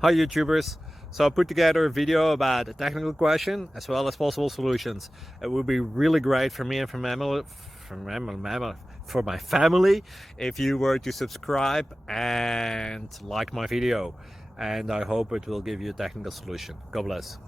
Hi YouTubers! So I put together a video about a technical question as well as possible solutions. It would be really great for me and for my family if you were to subscribe and like my video, and I hope it will give you a technical solution. God bless.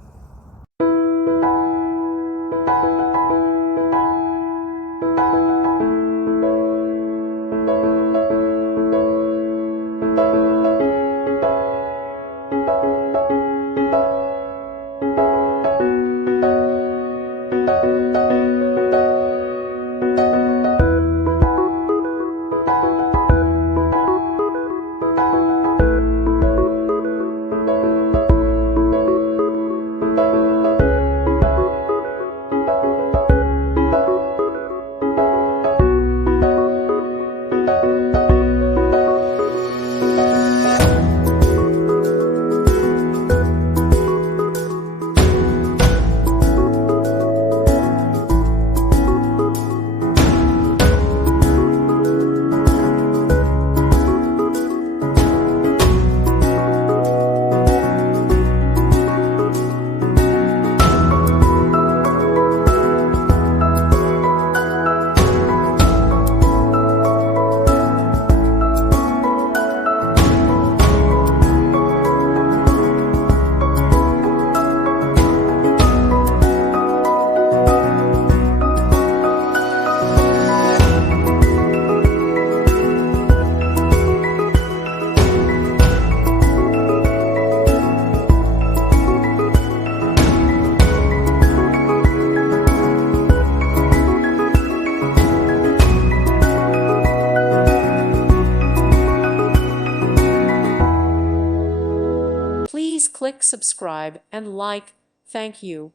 Please click subscribe and like. Thank you.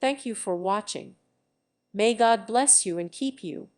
Thank you for watching. May God bless you and keep you.